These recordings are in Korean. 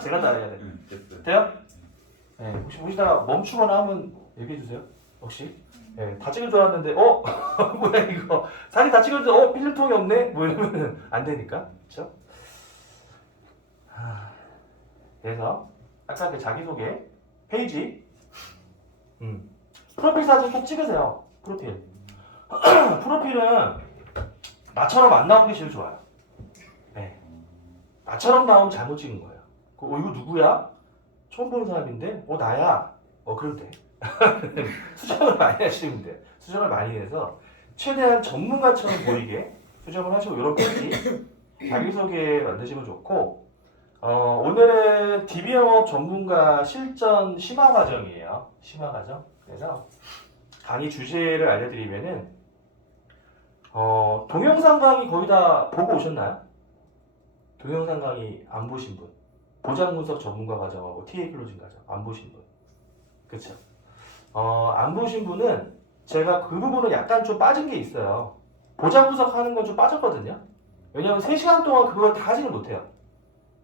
제가 따라해야 돼. 됐어요. 돼요? 네, 혹시 보시다가 멈추거나 하면 얘기해 주세요. 혹시? 네, 다 찍을 줄 알았는데 뭐야 이거 사진 다 찍었는데 필름통이 없네? 뭐 이러면 안 되니까. 그렇죠? 그래서 아까 그 자기소개 페이지 프로필 사진 꼭 찍으세요. 프로필. 프로필은 나처럼 안 나오는 게 제일 좋아요. 네. 나처럼 나오면 잘못 찍은 거예요. 이거 누구야? 처음 보는 사람인데? 나야. 그래도 돼. 수정을 많이 하시면 돼. 수정을 많이 해서 최대한 전문가처럼 보이게 수정을 하시고 이런 페이지 자기소개 만드시면 좋고 오늘은 DB영업 전문가 실전 심화 과정이에요. 심화 과정. 그래서 강의 주제를 알려드리면은 동영상 강의 거의 다 보고 오셨나요? 동영상 강의 안 보신 분, 보장 분석 전문가 과정하고 TA 클로징 과정 안 보신 분, 그렇죠? 안 보신 분은 제가 그 부분은 약간 좀 빠진 게 있어요. 보장 분석하는 건 좀 빠졌거든요. 왜냐면 3시간 동안 그걸 다 하지는 못해요.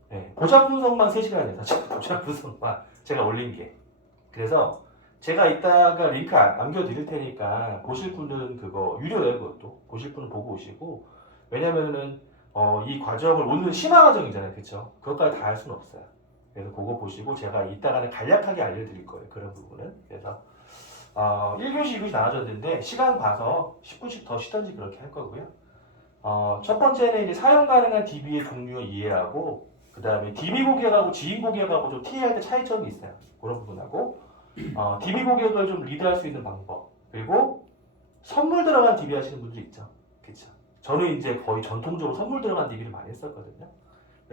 네, 보장 분석만 3시간이에요. 보장 분석만 제가 올린 게. 그래서 제가 이따가 링크 남겨드릴 테니까 보실 분은 그거 유료예요. 그것도 보실 분은 보고 오시고, 왜냐면은 이 과정을 오늘 심화 과정이잖아요. 그쵸? 그것까지 다 할 수는 없어요. 그래서 그거 보시고 제가 이따가는 간략하게 알려드릴 거예요. 그런 부분은. 그래서 1교시, 2교시 나눠졌는데 시간 봐서 10분씩 더 쉬던지 그렇게 할 거고요. 첫 번째는 이제 사용 가능한 DB의 종류 이해하고, 그 다음에 DB 고객하고 지인 고객하고 좀 TA할 때 차이점이 있어요. 그런 부분하고, DB 고객을 좀 리드할 수 있는 방법, 그리고 선물 들어간 DB 하시는 분들 있죠. 그쵸? 저는 이제 거의 전통적으로 선물 들어간 DB를 많이 했었거든요.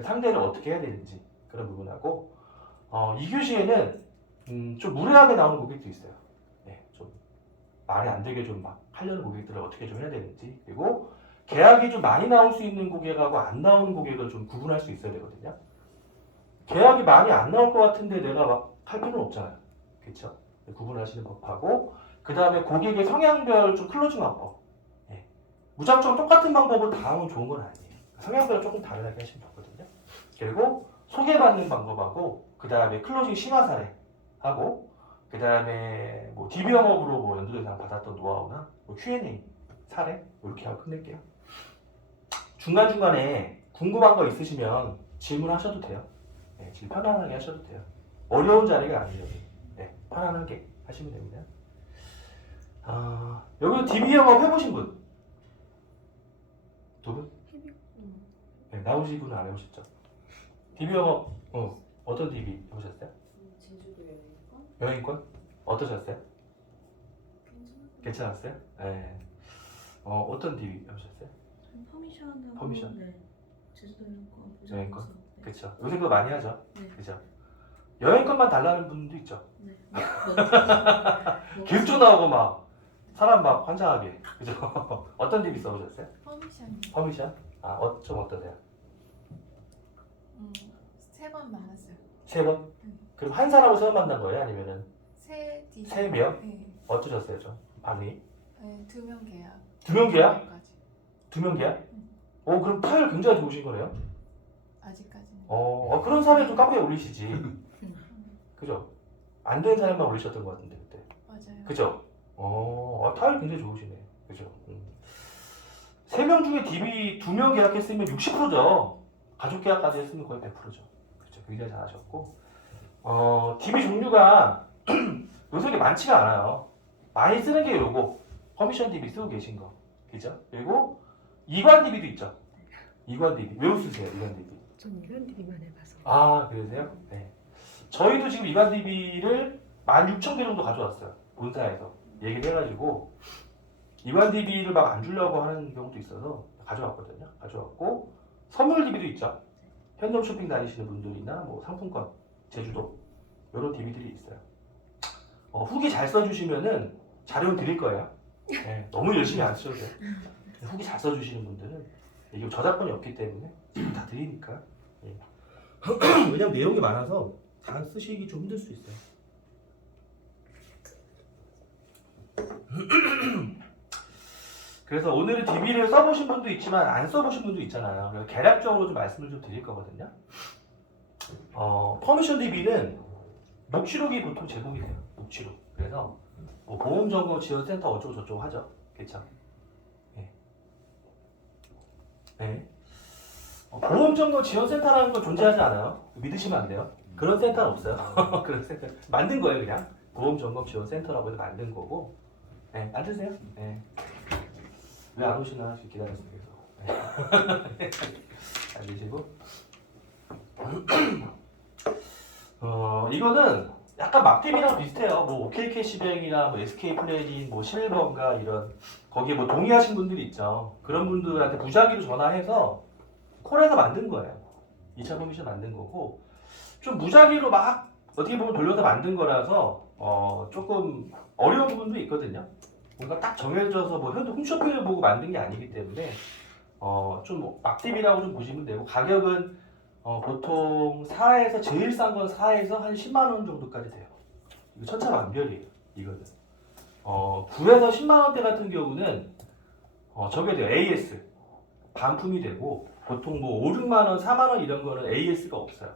상대를 어떻게 해야 되는지 그런 부분하고, 2교시에는 좀 무례하게 나오는 고객도 있어요. 네, 좀 말이 안 되게 좀 막 하려는 고객들을 어떻게 좀 해야 되는지, 그리고 계약이 좀 많이 나올 수 있는 고객하고 안 나오는 고객을 좀 구분할 수 있어야 되거든요. 계약이 많이 안 나올 것 같은데 내가 막 할 필요는 없잖아요. 그렇죠? 구분하시는 법하고, 그 다음에 고객의 성향별 좀 클로징 방법. 네. 무작정 똑같은 방법을 다 하면 좋은 건 아니에요. 성향별 조금 다르게 하시면 좋거든요. 그리고 소개받는 방법하고, 그 다음에 클로징 심화 사례하고, 그 다음에 뭐 DB 영업으로 뭐 연두대상 받았던 노하우나 뭐 Q&A 사례 이렇게 하고 끝낼게요. 중간중간에 궁금한 거 있으시면 질문하셔도 돼요. 네, 지금 편안하게 하셔도 돼요. 어려운 자리가 아니에요. 네, 편안하게 하시면 됩니다. 여기 DB 영업 해보신 분? 두 분? 네, 나오신 분은 안 해보셨죠? DB 영업 어떤 DB 해보셨어요? 제주도 여행권? 여행권? 어떠셨어요? 괜찮았어요? 네. 어떤 DB 해보셨어요? 퍼미션하고 퍼미션. 네. 제주도 여행권 여행권? 보장해서 네. 그쵸. 요새 그거 많이 하죠. 네. 그죠. 여행권만 달라는 분도 있죠. 네. 기획조 나오고 막 사람 막 환장하게. 그죠. 어떤 DB 써보셨어요? 퍼미션 퍼미션? 좀 어떠세요? 3번 많았어요. 3번? 그럼 한 사람을 처음 만난 거예요? 아니면은 세 D. 3명? 네. 어떠셨어요, 좀? 반응이? 네, 2명 계약. 2명 계약? 까지. 2명 계약? 그럼 타율 굉장히 좋으신 거네요? 아직까지는. 그런 사례 좀 카페에 올리시지. 그죠? 안 되는 사람만 올리셨던 것 같은데, 그때. 맞아요. 그죠? 타율 굉장히 좋으시네. 그죠? 3명 중에 DB 2명 계약했으면 60%죠. 가족 계약까지 했으면 거의 100%죠. 그죠? 굉장히 잘하셨고. DB 종류가 요새 많지가 않아요. 많이 쓰는 게 요거. 커미션 DB 쓰고 계신 거. 그죠? 그리고 이관 DB도 있죠. 이관 DB. 왜 쓰세요, 이관 DB? 전 이런 DB만 해봐서. 그러세요? 네. 저희도 지금 이관 DB를 16,000개 정도 가져왔어요. 본사에서. 얘기를 해가지고, 이관 DB를 막 안 주려고 하는 경우도 있어서 가져왔거든요. 가져왔고, 선물 DB도 있죠. 편의점 쇼핑 다니시는 분들이나 뭐 상품권, 제주도, 이런 DB들이 있어요. 후기 잘 써주시면은 자료 드릴 거예요. 네, 너무 열심히 안 쓰셔도 돼요. 후기 잘 써주시는 분들은 이게 저작권이 없기 때문에 다 드리니까. 예. 왜냐면 내용이 많아서 다 쓰시기 좀 힘들 수 있어요. 그래서 오늘은 DB를 써보신 분도 있지만 안 써보신 분도 있잖아요. 그래서 개략적으로 좀 말씀을 좀 드릴 거거든요. 퍼미션 DB는 녹취록이 보통 제공이 돼요. 녹취록. 그래서 뭐 보험정보 지원센터 어쩌고 저쩌고 하죠. 그쵸? 네. 네. 보험정보 지원센터라는 건 존재하지 않아요. 믿으시면 안 돼요. 그런 센터는 없어요. 그런 센터 만든 거예요, 그냥. 보험정보 지원센터라고 해서 만든 거고. 네, 앉으세요. 네. 왜 안 오시나 기다렸어요. 네. 앉으시고. 이거는 약간 막팀이랑 비슷해요. 뭐 OK 캐시백이나 뭐 SK 플래닛, 뭐 실버인가 이런 거기에 뭐 동의하신 분들이 있죠. 그런 분들한테 무작위로 전화해서 콜해서 만든 거예요. 2차 커미션 만든 거고 좀 무작위로 막 어떻게 보면 돌려서 만든 거라서 조금 어려운 부분도 있거든요. 뭔가 딱 정해져서 뭐 현재 홈쇼핑을 보고 만든 게 아니기 때문에 좀 막팀이라고 좀 보시면 되고 가격은 보통 4에서 제일 싼 건 4에서 한 10만 원 정도까지 돼요. 이거 천차만별이에요. 이거는 9에서 10만 원대 같은 경우는 저게 돼요. AS 반품이 되고 보통 뭐 5, 6만 원, 4만 원 이런 거는 AS가 없어요.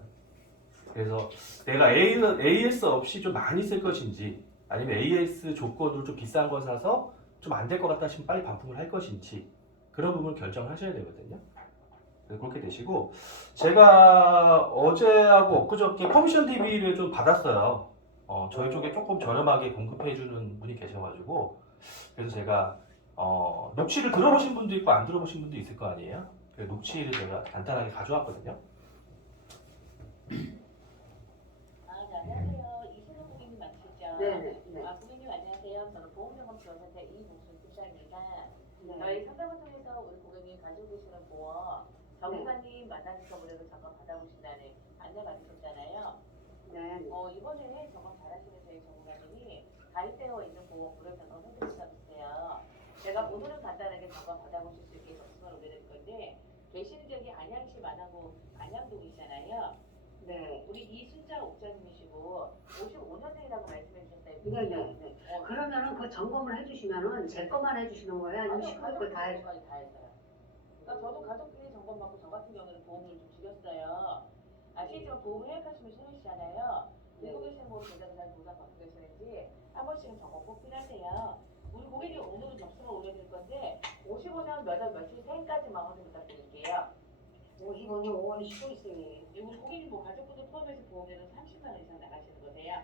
그래서 내가 AS 없이 좀 많이 쓸 것인지 아니면 AS 조건으로 좀 비싼 거 사서 좀 안 될 것 같다 싶으면 빨리 반품을 할 것인지 그런 부분을 결정하셔야 되거든요. 그렇게 되시고 제가 어제하고 엊그저께 퍼미션 DB를 좀 받았어요. 저희 쪽에 조금 저렴하게 공급해주는 분이 계셔가지고 그래서 제가 녹취를 들어보신 분도 있고 안 들어보신 분도 있을 거 아니에요. 그래서 녹취를 제가 간단하게 가져왔거든요. 안녕하세요. 이승우 고객님 맞으시죠? 네. 고객님 안녕하세요. 저는 보험정보지원센터 이목순 팀장입니다. 네. 저희 상담을 통해서 우리 고객님 가지고 계시는 보험 전문가님 만나셔서 무료로 점검 받아보신다는 안내 받으셨잖아요. 네. 이번에 점검 잘하시는 저희 전문가님이 가입되어 있는 보험 무료 점검 해드린다고 했어요. 제가 오늘은 간단하게 점검 받아보실 수 있게 접수를 올려드릴 건데 계시는 지역이 안양시 만화구 안양동이잖아요. 네. 우리 이순자 옥자님이시고 55년생이라고 말씀해 주셨어요. 네. 그러면은 그 점검을 해주시면은 제 것만 해주시는 거예요? 아니면 식구 거다 해주세요? 가족까지 다 했어요. 그러니까 저도 가족끼리 점검받고 저 같은 경우는 보험을 좀 줄였어요. 아시겠지만 보험을 해약하시면 손해시잖아요. 들고 계시는 보험 제대로 잘 보상 받고 계시는지 한 번씩은 점검 꼭 필요하세요. 우리 고객님 오늘은 접수를 올려드릴 건데 55년 몇 월 며칠 생까지만 확인 부탁드릴게요. 55년 5월 15일생이에요. 우리 고객님 뭐 가족분들 포함해서 보험료는 30만 원 이상 나가시는 거세요?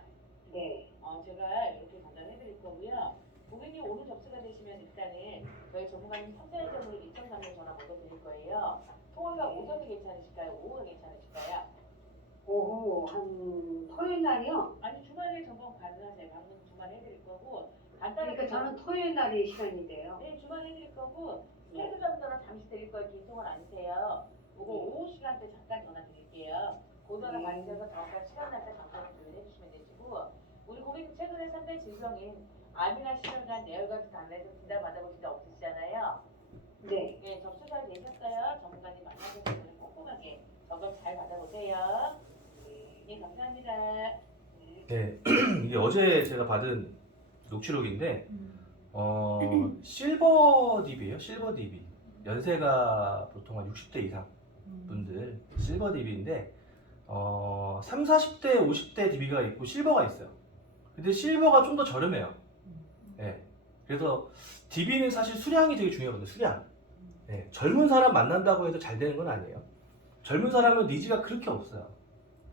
네. 제가 이렇게 전달해 드릴 거고요. 고객님 오늘 접수가 되시면 일단은 저희 전문가님 3대 전으로 일정상에 전화 먼저 드릴 거예요. 통화가 오전이 괜찮으실까요? 오후가 괜찮으실까요? 오후 한 토요일 날이요? 아니 주말에 점검 가능하세요. 방금 주말에 해드릴 거고 간단하게 그러니까 저는 토요일 날이 시간이 돼요. 네 주말에 해드릴 거고 네. 세부 전화는 잠시 드릴 거예요. 긴 통화는 아니세요. 그거 오후 시간대 잠깐 전화 드릴게요. 그 전화 받으셔서 잠깐 시간 날 때 잠깐 조율해 주시면 되시고 우리 고객님 최근에 3대 질병인 암이나 심혈관 내혈관 감염에서 진단 받아보신 적 없으시잖아요. 네. 네, 접수 잘 되셨어요. 전문가님 만나서 오늘 꼼꼼하게 점검 잘 받아보세요. 네, 감사합니다. 네, 이게 어제 제가 받은 녹취록인데 실버 DB예요. 실버 DB. 연세가 보통 한 60대 이상 분들 실버 DB인데 3, 40대, 50대 DB가 있고 실버가 있어요. 근데 실버가 좀 더 저렴해요. 네. 그래서 DB는 사실 수량이 되게 중요하거든요. 수량. 네. 젊은 사람 만난다고 해서 잘 되는 건 아니에요. 젊은 사람은 니즈가 그렇게 없어요.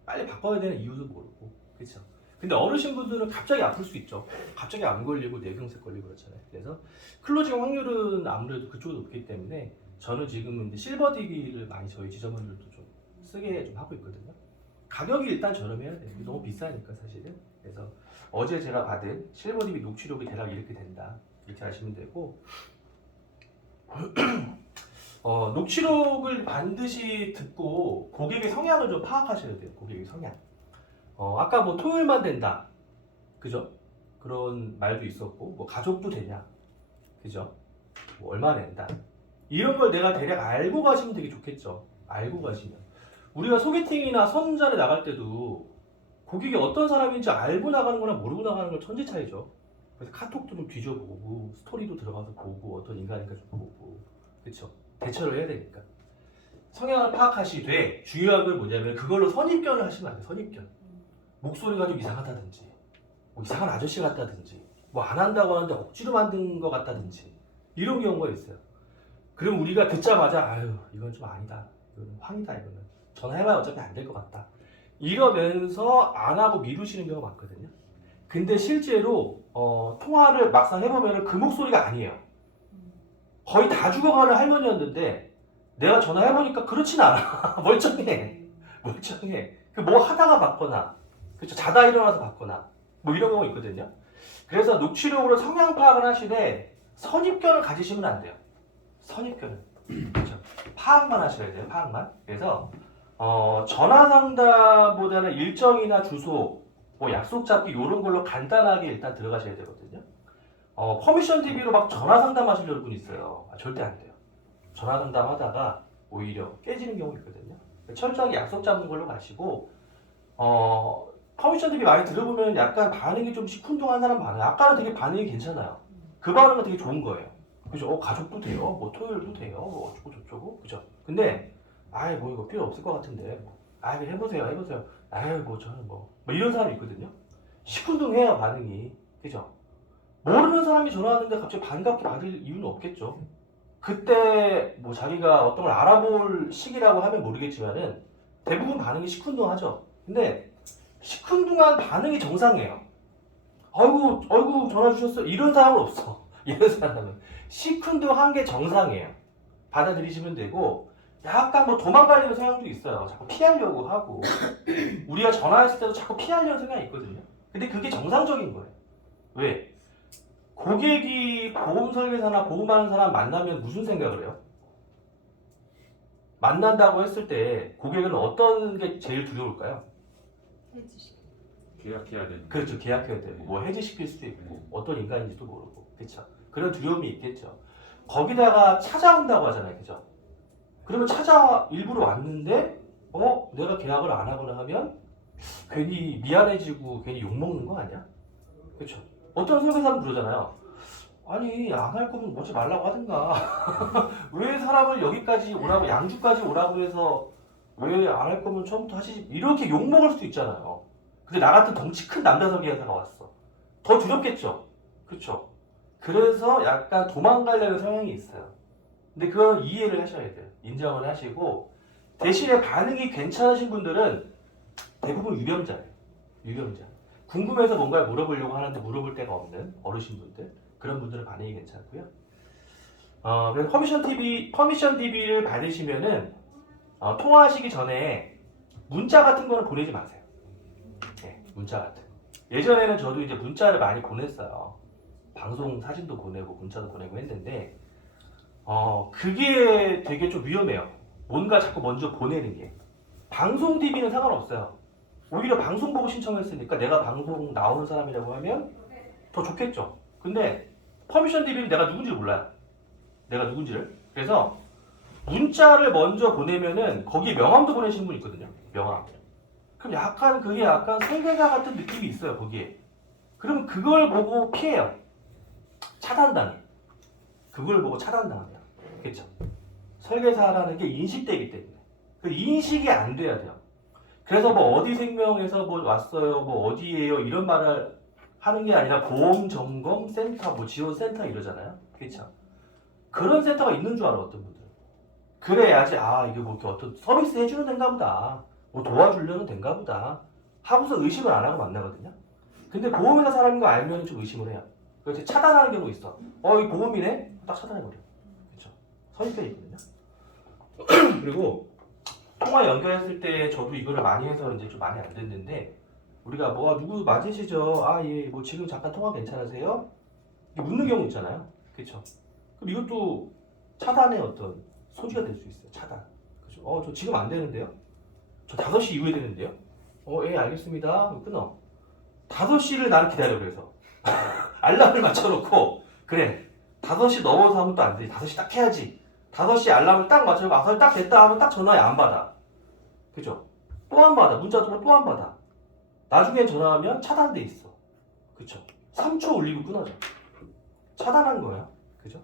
빨리 바꿔야 되는 이유도 모르고, 그렇죠. 근데 어르신분들은 갑자기 아플 수 있죠. 갑자기 암 걸리고 뇌경색 걸리고 그렇잖아요. 그래서 클로징 확률은 아무래도 그쪽이 높기 때문에 저는 지금은 이제 실버 DB를 많이 저희 지점원들도 좀 쓰게 좀 하고 있거든요. 가격이 일단 저렴해야 돼요. 너무 비싸니까 사실은. 그래서 어제 제가 받은 실버 DB 녹취록이 대략 이렇게 된다. 이렇게 하시면 되고 녹취록을 반드시 듣고 고객의 성향을 좀 파악하셔야 돼요. 고객의 성향. 아까 뭐 토요일만 된다. 그죠? 그런 말도 있었고, 뭐 가족도 되냐. 그죠? 뭐 얼마 낸다. 이런 걸 내가 대략 알고 가시면 되게 좋겠죠. 알고 가시면. 우리가 소개팅이나 선자를 나갈 때도 고객이 어떤 사람인지 알고 나가는 거나 모르고 나가는 건 천지 차이죠. 그래서 카톡도 좀 뒤져보고, 스토리도 들어가서 보고, 어떤 인간인가 좀 보고. 그쵸? 대처를 해야 되니까. 성향을 파악하시되 중요한 건 뭐냐면 그걸로 선입견을 하시면 안 돼요. 선입견. 목소리가 좀 이상하다든지 뭐 이상한 아저씨 같다든지 뭐 안 한다고 하는데 억지로 만든 것 같다든지 이런 경우가 있어요. 그럼 우리가 듣자마자 아유 이건 좀 아니다. 이건 황이다. 이거는 전화해봐야 어차피 안 될 것 같다. 이러면서 안 하고 미루시는 경우가 많거든요. 근데 실제로 통화를 막상 해보면 그 목소리가 아니에요. 거의 다 죽어가는 할머니였는데 내가 전화해보니까 그렇진 않아. 멀쩡해. 멀쩡해. 그 뭐 하다가 받거나 그렇죠. 자다 일어나서 받거나 뭐 이런 경우가 있거든요. 그래서 녹취록으로 성향 파악을 하시되 선입견을 가지시면 안 돼요. 선입견을. 그렇죠. 파악만 하셔야 돼요. 파악만. 그래서 전화 상담보다는 일정이나 주소, 뭐 약속 잡기 이런 걸로 간단하게 일단 들어가셔야 되거든요. 퍼미션 DB로 막 전화 상담하시려는 분 있어요. 절대 안 돼요. 전화 상담하다가 오히려 깨지는 경우 있거든요. 철저하게 약속 잡는 걸로 가시고 커미션 DB 많이 들어보면 약간 반응이 좀 시큰둥한 사람 많아요. 아까는 되게 반응이 괜찮아요. 그 반응은 되게 좋은 거예요. 그죠? 가족도 돼요. 뭐 토요일도 돼요. 뭐 어쩌고 저쩌고. 그죠? 근데 아이 뭐 이거 필요 없을 것 같은데. 아이 해보세요. 아이 뭐 저는 뭐 이런 사람이 있거든요. 시큰둥해요 반응이. 그죠? 모르는 사람이 전화하는데 갑자기 반갑게 받을 이유는 없겠죠. 그때 뭐 자기가 어떤 걸 알아볼 시기라고 하면 모르겠지만은 대부분 반응이 시큰둥하죠. 근데 시큰둥한 반응이 정상이에요. 아이고 전화 주셨어요. 이런 사람은 없어. 이런 사람은 시큰둥한 게 정상이에요. 받아들이시면 되고 약간 뭐 도망가려는 성향도 있어요. 자꾸 피하려고 하고 우리가 전화했을 때도 자꾸 피하려는 성향이 있거든요. 근데 그게 정상적인 거예요. 왜? 고객이 보험 설계사나 보험하는 사람 만나면 무슨 생각을 해요? 만난다고 했을 때 고객은 어떤 게 제일 두려울까요? 해주시고. 계약해야 되는. 그렇죠. 계약해야 되고 뭐 해지시킬 수도 있고 어떤 인간인지도 모르고 그렇죠. 그런 두려움이 있겠죠. 거기다가 찾아온다고 하잖아요. 그죠? 그러면 일부러 왔는데 내가 계약을 안 하거나 하면 괜히 미안해지고 괜히 욕먹는 거 아니야? 그렇죠. 어떤 설계사는 그러잖아요. 아니 안 할 거면 오지 말라고 하든가 왜 사람을 여기까지 오라고 양주까지 오라고 해서 왜 안 할 거면 처음부터 하시지 이렇게 욕먹을 수도 있잖아요. 근데 나 같은 덩치 큰 남자 설계사가 왔어. 더 두렵겠죠. 그렇죠. 그래서 약간 도망가려는 성향이 있어요. 근데 그건 이해를 하셔야 돼요. 인정을 하시고 대신에 반응이 괜찮으신 분들은 대부분 유병자예요. 유병자. 궁금해서 뭔가를 물어보려고 하는데 물어볼 데가 없는 어르신분들 그런 분들은 반응이 괜찮고요. 그래서 퍼미션 DB를 받으시면은 통화하시기 전에 문자 같은 거는 보내지 마세요. 네, 문자 같은 거. 예전에는 저도 이제 문자를 많이 보냈어요. 방송 사진도 보내고 문자도 보내고 했는데 그게 되게 좀 위험해요. 뭔가 자꾸 먼저 보내는 게. 방송 DB는 상관없어요. 오히려 방송 보고 신청했으니까 내가 방송 나오는 사람이라고 하면 더 좋겠죠. 근데 퍼미션 DB는 내가 누군지 몰라요. 내가 누군지를. 그래서 문자를 먼저 보내면은 거기에 명함도 보내시는 분 있거든요. 명함. 그럼 그게 약간 설계사 같은 느낌이 있어요. 거기에. 그럼 그걸 보고 피해요. 차단당해. 그걸 보고 차단당합니다. 그렇죠? 설계사라는 게 인식되기 때문에. 그 인식이 안 돼야 돼요. 그래서 뭐 어디 생명에서 뭐 왔어요, 뭐 어디에요 이런 말을 하는 게 아니라 보험 점검 센터, 뭐 지원 센터 이러잖아요. 그렇죠? 그런 센터가 있는 줄 알아 어떤 분들은. 그래야지 이게 뭐 이렇게 어떤 서비스 해주는 데인가 보다, 뭐 도와주려는 데인가 보다 하고서 의심을 안 하고 만나거든요. 근데 보험회사 사람인 거 알면 좀 의심을 해요. 그래서 차단하는 경우 있어. 이 보험이네? 딱 차단해버려. 그렇죠? 선입견이 있거든요. 그리고 통화 연결했을 때 저도 이거를 많이 해서 이제 좀 많이 안 됐는데 우리가 누구 맞으시죠? 예, 뭐 지금 잠깐 통화 괜찮으세요? 이렇게 묻는 경우 있잖아요. 그렇죠? 그럼 이것도 차단의 어떤 소지가 될 수 있어요. 차단. 그죠? 저 지금 안 되는데요? 저 5시 이후에 되는데요? 예, 알겠습니다. 끊어. 5시를 나를 기다려 그래서. 알람을 맞춰놓고 그래 5시 넘어서 하면 또 안 돼. 5시 딱 해야지. 5시 알람을 딱 맞춰서 와서 딱 됐다 하면 딱 전화에 안 받아. 그죠? 또 안 받아. 문자 또 안 받아. 나중에 전화하면 차단돼 있어. 그쵸? 3초 울리고 끊어져. 차단한 거야. 그죠?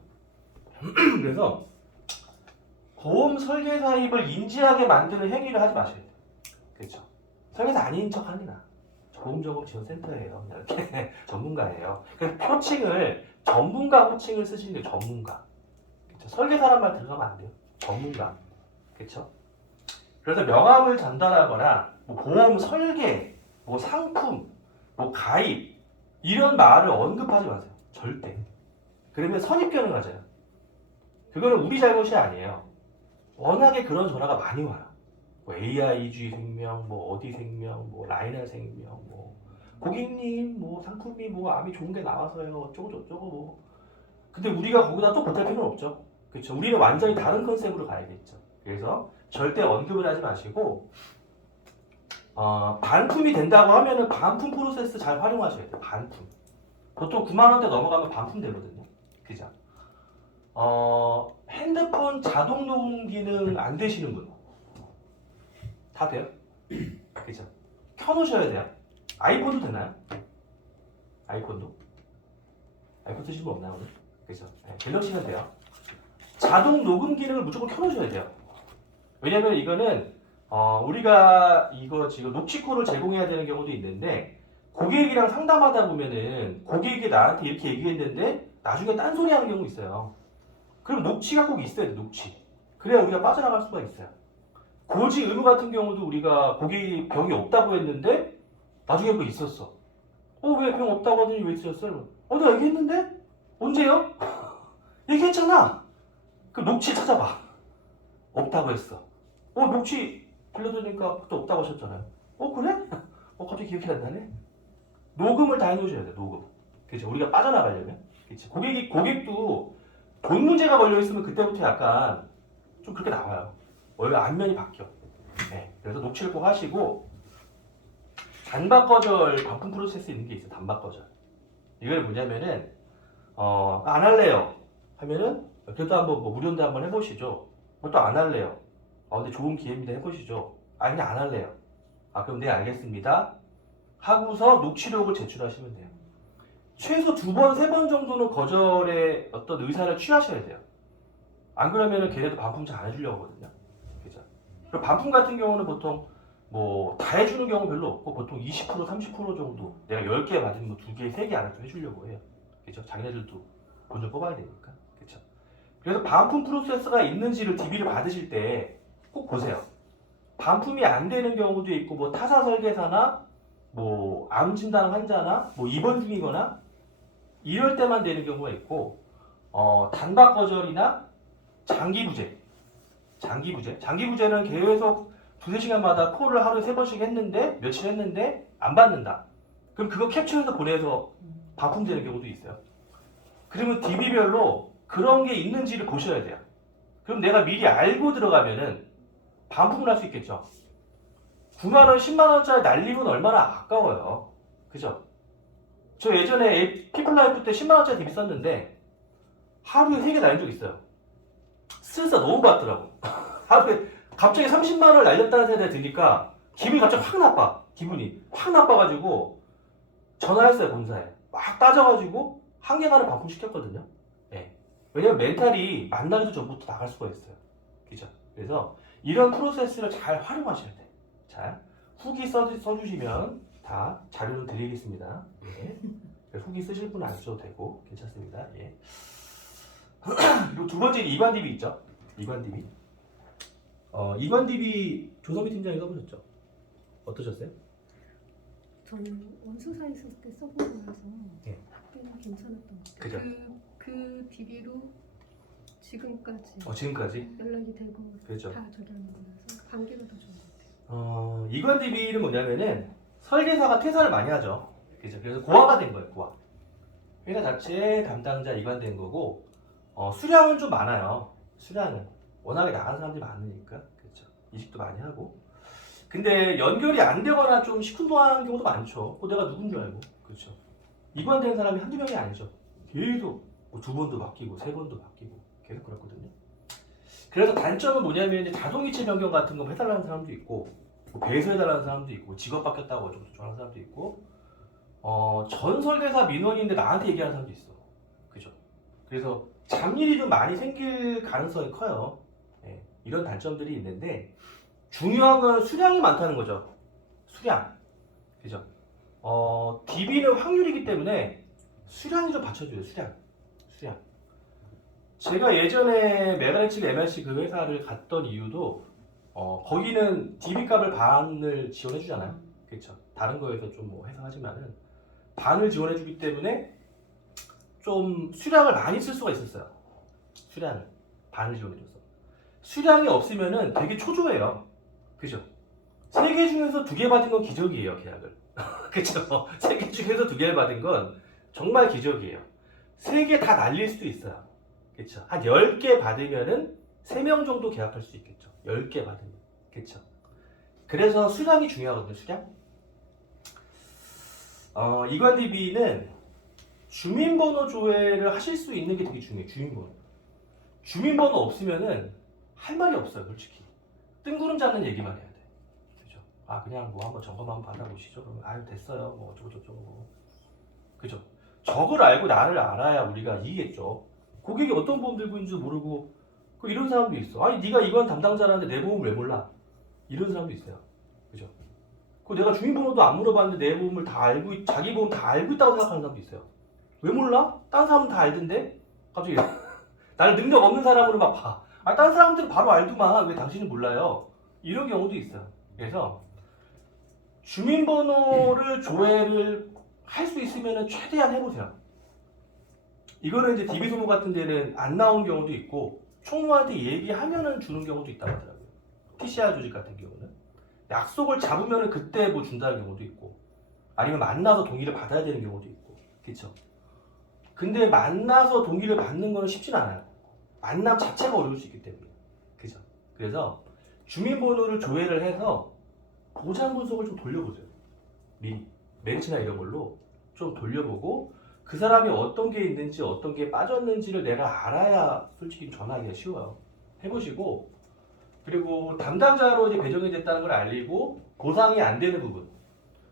그래서 보험 설계사입을 인지하게 만드는 행위를 하지 마셔야 돼요. 그렇죠? 설계사 아닌 척 하는 게 나아. 보험정보지원센터예요. 이렇게 전문가예요. 그래서 표칭을 전문가 호칭을 쓰시는 게 전문가. 그렇죠? 설계사란 말 들어가면 안 돼요. 전문가. 그렇죠? 그래서 명함을 전달하거나 뭐 보험 설계, 뭐 상품, 뭐 가입 이런 말을 언급하지 마세요. 절대. 그러면 선입견을 가져요. 그거는 우리 잘못이 아니에요. 워낙에 그런 전화가 많이 와요. 뭐 AIG 생명, 뭐 어디 생명, 뭐 라이나 생명, 뭐 고객님, 뭐 상품이 뭐 암이 좋은 게 나와서요. 어쩌고 저쩌고 뭐. 근데 우리가 거기다 또 보탤 필요는 없죠. 그렇죠. 우리는 완전히 다른 컨셉으로 가야겠죠. 그래서 절대 언급을 하지 마시고 반품이 된다고 하면은 반품 프로세스 잘 활용하셔야 돼요. 반품. 보통 9만 원대 넘어가면 반품 되거든요. 그죠? 핸드폰 자동 녹음 기능 안 되시는 분. 다 돼요? 그죠? 켜놓으셔야 돼요. 아이폰도 되나요? 아이폰도? 아이폰 쓰시는 분 없나요, 오늘? 그죠? 네, 갤럭시는 돼요. 자동 녹음 기능을 무조건 켜놓으셔야 돼요. 왜냐면 이거는 우리가 이거 지금 녹취코를 제공해야 되는 경우도 있는데 고객이랑 상담하다 보면은 고객이 나한테 이렇게 얘기했는데 나중에 딴소리 하는 경우 있어요. 그럼 녹취가 꼭 있어야 돼, 녹취. 그래야 우리가 빠져나갈 수가 있어요. 고지 의무 같은 경우도 우리가 고객이 병이 없다고 했는데 나중에 뭐 있었어. 왜 병 없다고 하더니 왜 있었어요? 내가 얘기했는데? 언제요? 얘기했잖아. 그 녹취 찾아봐. 없다고 했어. 녹취 빌려드리니까 또 없다고 하셨잖아요. 그래? 갑자기 기억이 안 나네. 녹음을 다 해놓으셔야 돼, 녹음. 그치? 우리가 빠져나가려면. 그치? 고객도 돈 문제가 걸려있으면 그때부터 약간 좀 그렇게 나와요. 원래 안면이 바뀌어. 네. 그래서 녹취를 꼭 하시고, 단박 거절 반품 프로세스 있는 게 있어요, 단박 거절. 이걸 뭐냐면은, 안 할래요. 하면은, 그래도 한번 뭐 무료인데 한번 해보시죠. 또 안 할래요. 근데 좋은 기회입니다. 해보시죠. 그냥 안 할래요. 그럼 네, 알겠습니다. 하고서 녹취록을 제출하시면 돼요. 최소 2번, 3번 정도는 거절의 어떤 의사를 취하셔야 돼요. 안 그러면은 걔네도 반품 잘 안 해주려고 하거든요. 그죠? 그리고 반품 같은 경우는 보통 뭐 다 해주는 경우 별로 없고 보통 20%, 30% 정도 내가 10개 받으면 뭐 2개, 3개 안에 해주려고 해요. 그죠? 자기네들도 돈 좀 뽑아야 되니까. 그죠? 그래서 반품 프로세스가 있는지를 DB를 받으실 때 꼭 보세요. 반품이 안 되는 경우도 있고 뭐 타사 설계사나 뭐 암 진단 환자나 뭐 입원 중이거나 이럴 때만 되는 경우가 있고 단박 거절이나 장기부재는 계속 2-3시간마다 콜을 하루에 3번씩 했는데 며칠 했는데 안 받는다. 그럼 그거 캡처해서 보내서 반품되는 경우도 있어요. 그러면 DB별로 그런 게 있는지를 보셔야 돼요. 그럼 내가 미리 알고 들어가면은 반품을 할 수 있겠죠. 9만원, 10만원짜리 날리면 얼마나 아까워요. 그죠? 저 예전에 피플라이프 때 10만원짜리 DB 썼는데 하루에 3개 날린 적 있어요. 스트레스가 너무 받더라고. 하루에 갑자기 30만원을 날렸다는 생각이 드니까 기분이 갑자기 확 나빠. 기분이 확 나빠가지고 전화했어요, 본사에. 막 따져가지고 한 개간을 반품시켰거든요. 네. 왜냐면 멘탈이 만나기도 전부터 나갈 수가 있어요. 그죠? 그래서 이런 프로세스를 잘 활용하셔야 돼요. 자, 후기 써주시면 다 자료를 드리겠습니다. 예. 후기 쓰실 분은 안 써도 되고 괜찮습니다. 예. 그리고 두 번째 이관 DB 있죠? 이관 DB. 이관 DB 조성미 팀장이 써보셨죠? 어떠셨어요? 저는 원수사 있을 때 써본 거라서 네. 꽤나 괜찮았던 것 그죠? 같아요. 그 DB로 지금까지 지금까지? 연락이 되고 그죠? 다 저기하는 거라서 관계가 더 좋은 것 같아요. 이관 DB는 뭐냐면은 설계사가 퇴사를 많이 하죠. 그죠? 그래서 고아가 된 거예요, 고아. 회사 자체 담당자 이관된 거고, 수량은 좀 많아요. 수량은. 워낙에 나간 사람들이 많으니까. 그렇죠. 이직도 많이 하고. 근데 연결이 안 되거나 좀 시큰둥한 경우도 많죠. 내가 누군 줄 알고. 그렇죠. 이관된 사람이 한두 명이 아니죠. 계속 뭐 2번도 바뀌고 3번도 바뀌고 계속 그렇거든요. 그래서 단점은 뭐냐면 이제 자동이체 변경 같은 거 해달라는 사람도 있고 뭐 배수해달라는 사람도 있고 직업 바뀌었다고 어쩌고 저쩌고 하는 사람도 있고 전 설계사 민원인데 나한테 얘기하는 사람도 있어. 그죠? 그래서 잡일이 좀 많이 생길 가능성이 커요. 예. 이런 단점들이 있는데 중요한 건 수량이 많다는 거죠. 수량. 그죠? DB는 확률이기 때문에 수량이 좀 받쳐줘요. 수량. 제가 예전에 메가레치그 MRC 그 회사를 갔던 이유도 거기는 DB 값을 반을 지원해 주잖아요. 그렇죠? 다른 거에서 좀 뭐 해석하지만은 반을 지원해 주기 때문에 좀 수량을 많이 쓸 수가 있었어요. 수량을 반을 지원해 줘서. 수량이 없으면은 되게 초조해요. 그죠? 3개 중에서 2개 받은 건 기적이에요, 계약을. 그죠? 3개 중에서 2개를 받은 건 정말 기적이에요. 3개 다 날릴 수도 있어요. 그쵸? 한 10개 받으면은 3명 정도 계약할 수 있겠죠. 10개 받으면. 그쵸? 그래서 수량이 중요하거든요, 수량. 이관DB는 주민번호 조회를 하실 수 있는 게 되게 중요해요, 주민번호. 주민번호 없으면은 할 말이 없어요, 솔직히. 뜬구름 잡는 얘기만 해야 돼. 그죠? 그냥 뭐 한번 점검 한번 받아보시죠. 그러면 아유, 됐어요. 뭐 어쩌고저쩌고. 그죠? 적을 알고 나를 알아야 우리가 이기겠죠. 고객이 어떤 보험 들고 있는지도 모르고 이런 사람도 있어. 아니 네가 이건 담당자라는데 내 보험을 왜 몰라? 이런 사람도 있어요. 그죠? 내가 주민번호도 안 물어봤는데 내 보험을 다 알고 자기 보험 다 알고 있다고 생각하는 사람도 있어요. 왜 몰라? 딴 사람은 다 알던데 갑자기 나를 능력 없는 사람으로 막 봐. 딴 사람들은 바로 알더만 왜 당신은 몰라요? 이런 경우도 있어요. 그래서 주민번호를 조회를 할 수 있으면 최대한 해보세요. 이거는 이제 DB 소모 같은 데는 안 나온 경우도 있고 총무한테 얘기하면은 주는 경우도 있다고 하더라고요. PCR 조직 같은 경우는 약속을 잡으면은 그때 뭐 준다는 경우도 있고 아니면 만나서 동의를 받아야 되는 경우도 있고 그렇죠. 근데 만나서 동의를 받는 거는 쉽진 않아요. 만남 자체가 어려울 수 있기 때문에 그죠. 그래서 주민번호를 조회를 해서 보장 분석을 좀 돌려보세요. 미리 멘트나 이런 걸로 좀 돌려보고 그 사람이 어떤 게 있는지 어떤 게 빠졌는지를 내가 알아야 솔직히 전화하기가 쉬워요. 해보시고 그리고 담당자로 이제 배정이 됐다는 걸 알리고 보상이 안 되는 부분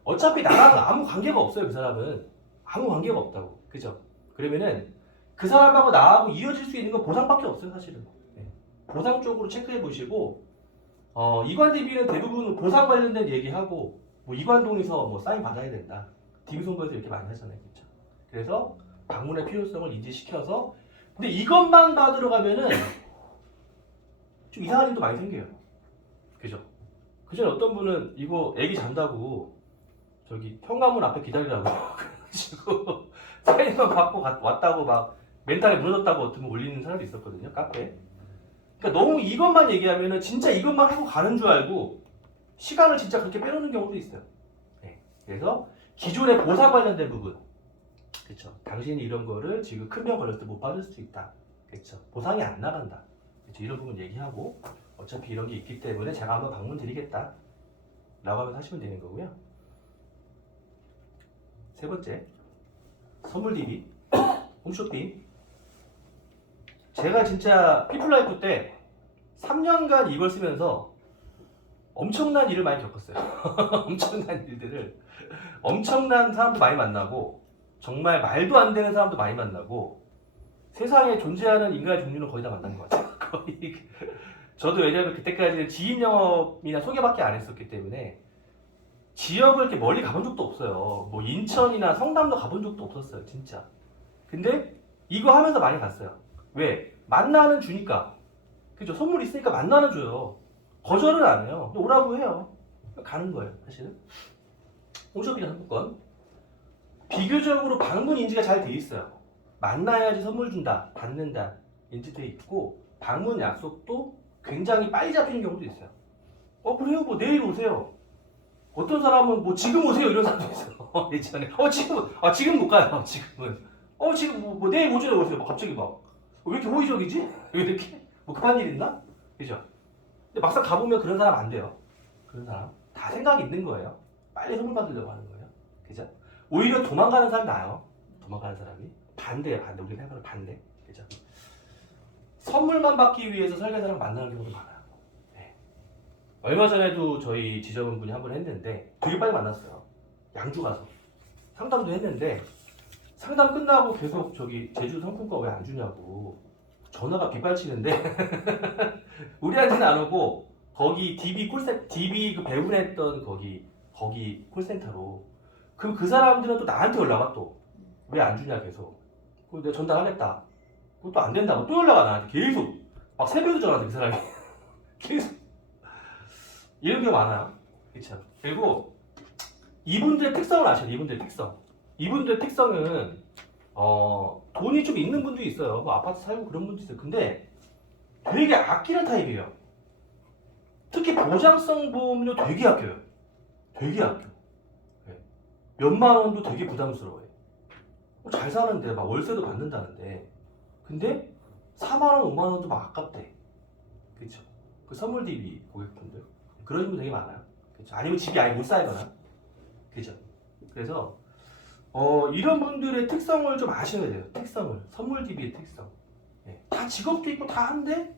어차피 나랑 아무 관계가 없어요. 그 사람은 아무 관계가 없다고 그죠? 그러면은 그 사람하고 나하고 이어질 수 있는 건 보상밖에 없어요. 사실은 보상 쪽으로 체크해 보시고 이관DB는 대부분 보상 관련된 얘기하고 뭐 이관동에서 뭐 사인 받아야 된다. DB 송부에서 이렇게 많이 하잖아요. 그렇죠? 그래서 방문의 필요성을 인지시켜서 근데 이것만 받으러 가면은 좀 이상한 일도 많이 생겨요. 그죠? 그전에 어떤 분은 이거 애기 잔다고 저기 현관문 앞에 기다리라고 그래가지고 사인만 받고 왔다고 막 멘탈이 무너졌다고 어떤 분 올리는 사람도 있었거든요. 카페에. 그러니까 너무 이것만 얘기하면은 진짜 이것만 하고 가는 줄 알고 시간을 진짜 그렇게 빼놓는 경우도 있어요. 네. 그래서 기존의 보상 관련된 부분 그렇죠. 당신이 이런 거를 지금 큰 병 걸렸을 때 못 받을 수 있다. 그렇죠. 보상이 안 나간다. 그렇죠. 이런 부분 얘기하고 어차피 이런 게 있기 때문에 제가 한번 방문 드리겠다. 라고 하면서 하시면 되는 거고요. 세 번째, 선물 DB, 홈쇼핑. 제가 진짜 피플라이프 때 3년간 이걸 쓰면서 엄청난 일을 많이 겪었어요. 엄청난 일들을 엄청난 사람도 많이 만나고 정말 말도 안 되는 사람도 많이 만나고 세상에 존재하는 인간의 종류는 거의 다 만난 것 같아요. 거의 저도 왜냐하면 그때까지는 지인 영업이나 소개밖에 안 했었기 때문에 지역을 이렇게 멀리 가본 적도 없어요. 뭐 인천이나 성남도 가본 적도 없었어요. 진짜. 근데 이거 하면서 많이 갔어요. 왜? 만나는 주니까. 그죠? 선물 있으니까 만나는 줘요. 거절은 안 해요. 오라고 해요. 가는 거예요. 사실은. 홈쇼핑 상품권. 비교적으로 방문 인지가 잘 돼 있어요. 만나야지 선물 준다, 받는다 인지돼 있고 방문 약속도 굉장히 빨리 잡히는 경우도 있어요. 그래요? 뭐 내일 오세요. 어떤 사람은 뭐 지금 오세요 이런 사람도 있어요. 예전에 지금 못 가요. 지금은 지금 뭐 내일 오전에 오세요. 막 갑자기 막 왜 이렇게 호의적이지? 왜 이렇게 뭐 급한 일 있나? 그죠? 근데 막상 가보면 그런 사람 안 돼요. 그런 사람 다 생각이 있는 거예요. 빨리 선물 받으려고 하는 거예요. 그죠? 오히려 도망가는 사람이 나아요. 도망가는 사람이 반대예요. 반대. 우리 생각하는 반대. 그죠? 선물만 받기 위해서 설계사랑 만나는 경우도 많아요. 네. 얼마 전에도 저희 지점분이 한 번 했는데 되게 빨리 만났어요. 양주 가서 상담도 했는데 상담 끝나고 계속 저기 제주 상품권 왜 안 주냐고 전화가 빗발치는데 우리한테는 안 오고 거기 DB 그 배분했던 거기 콜센터로 그럼 그 사람들은 또 나한테 연락 와 또 왜 안 주냐 계속 그거 내가 전달하겠다 그것도 안 된다고 또 연락 와 나한테 계속 막 새벽에도 전화한대 그 사람이 계속 이런 게 많아요. 그렇죠. 그리고 이분들의 특성을 아셔야 돼요. 이분들의 특성은 돈이 좀 있는 분도 있어요. 뭐 아파트 살고 그런 분도 있어요. 근데 되게 아끼는 타입이에요. 특히 보장성 보험료 되게 아껴요. 되게 아껴. 네. 몇만 원도 되게 부담스러워요. 잘 사는데 막 월세도 받는다는데 근데 4만 원, 5만 원도 막 아깝대. 그렇죠. 그 선물 DB 고객분들 그런 분 되게 많아요. 그렇죠. 아니면 집이 아예 못 살거나. 그렇죠. 그래서 이런 분들의 특성을 좀 아셔야 돼요. 특성을 선물 DB의 특성. 네. 다 직업도 있고 다 한데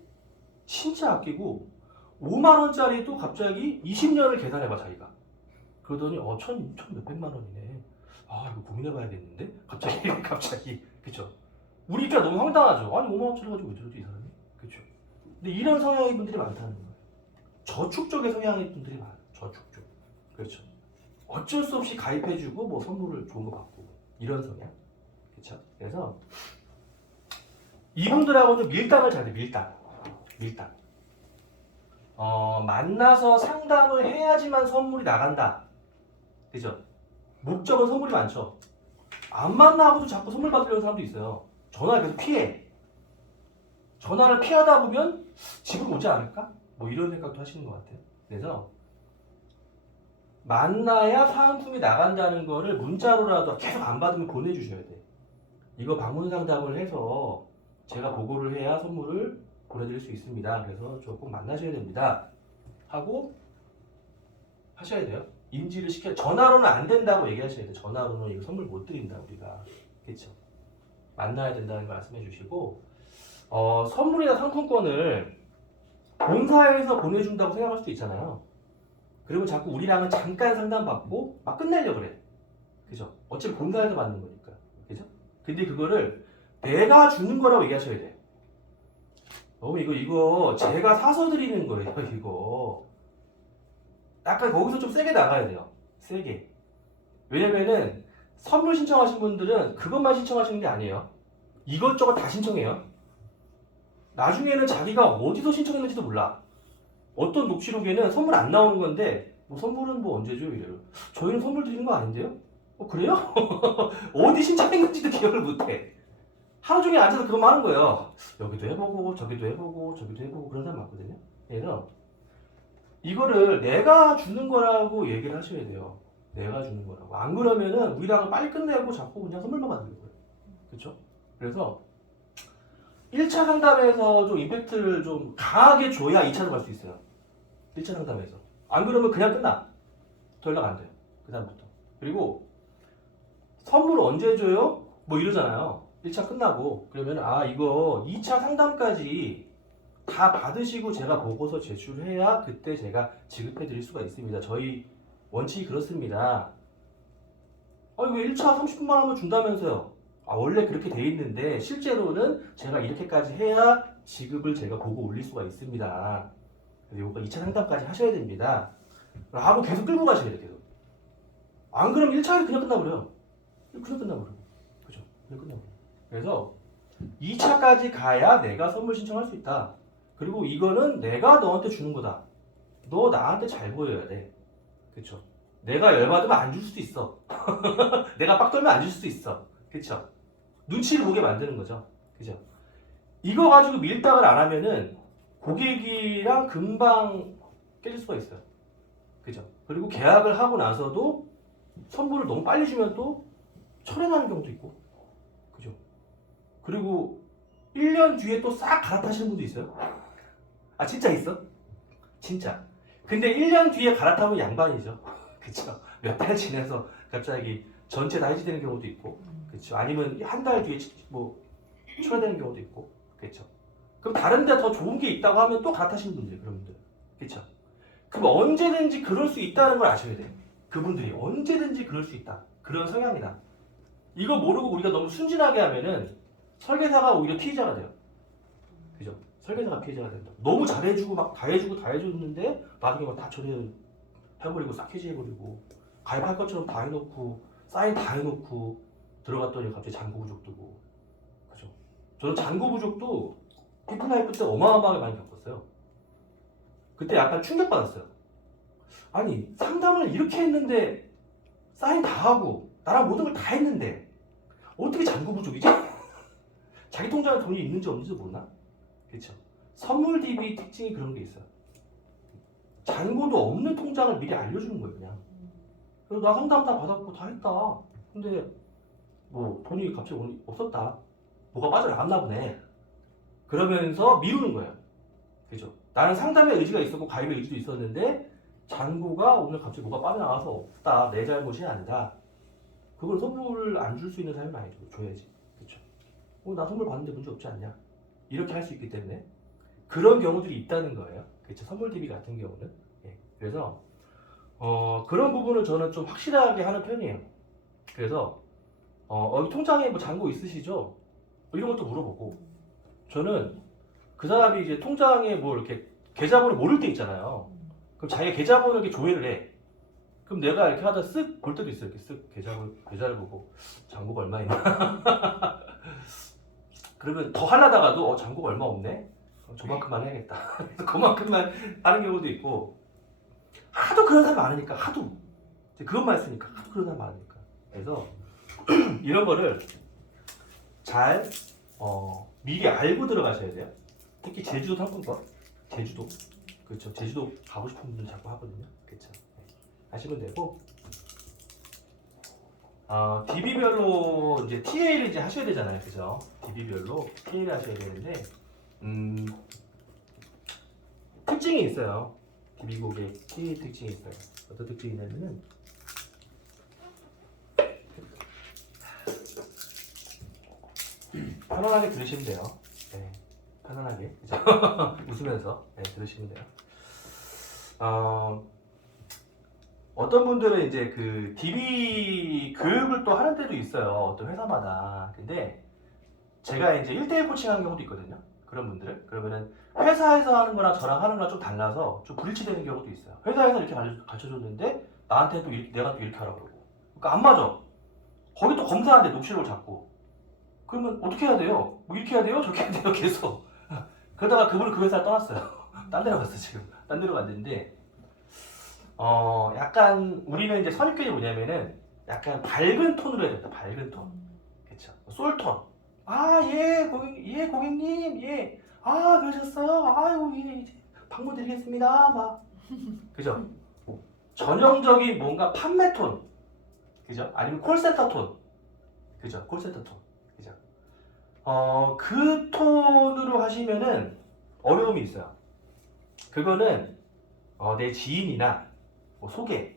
진짜 아끼고 5만 원짜리도 갑자기 20년을 계산해봐 자기가. 그러더니 천 몇백만 원이네. 아 이거 고민해봐야겠는데 갑자기 그쵸. 우리 입장 너무 황당하죠. 아니 5만 원짜리 가지고 왜 저러지 이 사람이? 그쵸. 근데 이런 성향의 분들이 많다는 거예요. 저축 쪽의 성향의 분들이 많아요. 저축 쪽. 그렇죠. 어쩔 수 없이 가입해주고 뭐 선물을 좋은 거 받고 이런 성향. 그쵸. 그래서 이분들하고는 밀당을 잘 돼. 밀당. 만나서 상담을 해야지만 선물이 나간다. 그죠? 목적은 선물이 많죠. 안 만나고도 자꾸 선물 받으려는 사람도 있어요. 전화를 계속 피해. 전화를 피하다 보면 집으로 오지 않을까? 뭐 이런 생각도 하시는 것 같아요. 그래서 만나야 사은품이 나간다는 거를 문자로라도 계속 안 받으면 보내주셔야 돼. 이거 방문 상담을 해서 제가 보고를 해야 선물을 보내드릴 수 있습니다. 그래서 저 꼭 만나셔야 됩니다. 하고 하셔야 돼요. 인지를 시켜. 전화로는 안 된다고 얘기하셔야 돼요. 전화로는 이거 선물 못 드린다 우리가. 그렇죠. 만나야 된다는 걸 말씀해 주시고 선물이나 상품권을 본사에서 보내준다고 생각할 수도 있잖아요. 그리고 자꾸 우리랑은 잠깐 상담받고 막 끝내려고 그래. 그죠? 어차피 본사에서 받는 거니까. 그죠? 근데 그거를 내가 주는 거라고 얘기하셔야 돼. 이거 제가 사서 드리는 거예요, 이거. 약간 거기서 좀 세게 나가야 돼요. 세게. 왜냐면은 선물 신청하신 분들은 그것만 신청하시는 게 아니에요. 이것저것 다 신청해요. 나중에는 자기가 어디서 신청했는지도 몰라. 어떤 녹취록에는 선물 안 나오는 건데 뭐 선물은 뭐 언제 줘요? 이래요. 저희는 선물 드리는 거 아닌데요? 그래요? 어디 신청했는지도 기억을 못해. 하루 종일 앉아서 그것만 하는 거예요. 여기도 해보고 저기도 해보고 그런 사람 많거든요. 그래서 이거를 내가 주는 거라고 얘기를 하셔야 돼요. 내가 주는 거라고. 안 그러면은 우리랑은 빨리 끝내고 자꾸 그냥 선물만 받는 거예요. 그렇죠? 그래서 1차 상담에서 좀 임팩트를 좀 강하게 줘야 2차로 갈 수 있어요. 1차 상담에서. 안 그러면 그냥 끝나. 더 연락 안 돼요. 그 다음부터. 그리고 선물 언제 줘요? 뭐 이러잖아요. 1차 끝나고. 그러면 이거 2차 상담까지 다 받으시고 제가 보고서 제출해야 그때 제가 지급해 드릴 수가 있습니다. 저희 원칙이 그렇습니다. 이거 1차 30분만 하면 준다면서요. 원래 그렇게 돼 있는데 실제로는 제가 이렇게까지 해야 지급을 제가 보고 올릴 수가 있습니다. 그래서 이거 2차 상담까지 하셔야 됩니다. 라고 계속 끌고 가셔야 돼요. 계속. 안 그러면 1차에서 그냥 끝나버려요. 그냥 끝나버려요. 그죠? 그냥 끝나버려요. 그래서 2차까지 가야 내가 선물 신청할 수 있다. 그리고 이거는 내가 너한테 주는 거다. 너 나한테 잘 보여야 돼. 그쵸? 내가 열받으면 안 줄 수도 있어. 내가 빡 떨면 안 줄 수도 있어. 그쵸? 눈치를 보게 만드는 거죠. 그죠? 이거 가지고 밀당을 안 하면은 고객이랑 금방 깨질 수가 있어요. 그죠? 그리고 계약을 하고 나서도 선물을 너무 빨리 주면 또 철회나는 경우도 있고. 그죠? 그리고 1년 뒤에 또 싹 갈아타시는 분도 있어요. 진짜 있어? 진짜. 근데 1년 뒤에 갈아타면 양반이죠. 그쵸? 몇 달 지내서 갑자기 전체 다 해지되는 경우도 있고. 그쵸? 아니면 한 달 뒤에 뭐 철회되는 경우도 있고. 그쵸? 그럼 다른 데 더 좋은 게 있다고 하면 또 갈아타시는 분들, 그런 분들. 그쵸? 그럼 언제든지 그럴 수 있다는 걸 아셔야 돼요. 그분들이 언제든지 그럴 수 있다. 그런 성향이다. 이거 모르고 우리가 너무 순진하게 하면은 설계사가 오히려 피의자가 돼요. 설계자가 피해자가 된다. 너무 잘해주고 막 다 해주고 다 해줬는데 나중에 막 다 처리해버리고 싹 해지해버리고 가입할 것처럼 다 해놓고 사인 다 해놓고 들어갔더니 갑자기 잔고 부족 뜨고. 그죠? 저는 잔고 부족도 피플라이프 때 어마어마하게 많이 겪었어요. 그때 약간 충격받았어요. 아니 상담을 이렇게 했는데 사인 다 하고 나랑 모든 걸 다 했는데 어떻게 잔고 부족이지? 자기 통장에 돈이 있는지 없는지 모르나? 그렇죠. 선물 DB 특징이 그런 게 있어요. 잔고도 없는 통장을 미리 알려주는 거예요, 그냥. 그래서 나 상담 다 받았고 다 했다. 근데 뭐 돈이 갑자기 없었다. 뭐가 빠져나갔나 보네. 그러면서 미루는 거예요. 그죠? 나는 상담의 의지가 있었고 가입의 의지도 있었는데 잔고가 오늘 갑자기 뭐가 빠져나가서 없다. 내 잘못이 아니다. 그걸 선물을 안 줄 수 있는 사람이 많이 줘야지. 그렇죠? 나 선물 받는데 문제 없지 않냐? 이렇게 할 수 있기 때문에 그런 경우들이 있다는 거예요. 그렇죠? 선물 DB 같은 경우는. 예. 그래서 그런 부분을 저는 좀 확실하게 하는 편이에요. 그래서 여기 통장에 뭐 잔고 있으시죠? 이런 것도 물어보고 저는 그 사람이 이제 통장에 뭐 이렇게 계좌번호 모를 때 있잖아요. 그럼 자기가 계좌번호 이렇게 조회를 해. 그럼 내가 이렇게 하다 쓱 볼 때도 있어요. 이렇게 쓱 계좌를 보고 잔고가 얼마 있나. 그러면 더 하려다가도 잔고가 얼마 없네. 저만큼만 해야겠다. 그래서 그만큼만 하는 경우도 있고 하도 그런 사람 많으니까 하도 그것만 했으니까 하도 그런 사람 많으니까 그래서 이런 거를 잘 미리 알고 들어가셔야 돼요. 특히 제주도 상품권, 제주도 그렇죠. 제주도 가고 싶은 분들 자꾸 하거든요. 그렇죠. 하시면 되고 DB별로 이제 TA를 이제 하셔야 되잖아요. 그죠? DB별로 TA를 하셔야 되는데 특징이 있어요. DB 고객 TA 특징이 있어요. 어떤 특징이 있냐면은 편안하게 들으시면 돼요. 네, 편안하게 그죠? 웃으면서 네, 들으시면 돼요. 어떤 분들은 이제 그 DB 교육을 또 하는 데도 있어요. 어떤 회사마다. 근데 제가 이제 1대1 코칭하는 경우도 있거든요. 그런 분들을. 그러면은 회사에서 하는 거랑 저랑 하는 거랑 좀 달라서 좀 불일치되는 경우도 있어요. 회사에서 이렇게 가르쳐줬는데 나한테 또 내가 또 이렇게 하라고 그러고. 그러니까 안 맞아. 거기 또 검사하는데 녹취록을 잡고. 그러면 어떻게 해야 돼요? 뭐 이렇게 해야 돼요? 저렇게 해야 돼요? 계속. 그러다가 그분은 그 회사를 떠났어요. 딴 데로 갔어 지금. 딴 데로 갔는데 약간 우리는 이제 선입견이 뭐냐면은 약간 밝은 톤으로 해야 된다. 밝은 톤. 그쵸. 솔톤. 예, 고객님, 예. 그러셨어요? 아유, 예, 이제 방문 드리겠습니다. 막. 그죠? 전형적인 뭔가 판매 톤. 그죠? 아니면 콜센터 톤. 그죠? 콜센터 톤. 그죠? 그 톤으로 하시면은 어려움이 있어요. 그거는 내 지인이나 뭐 소개,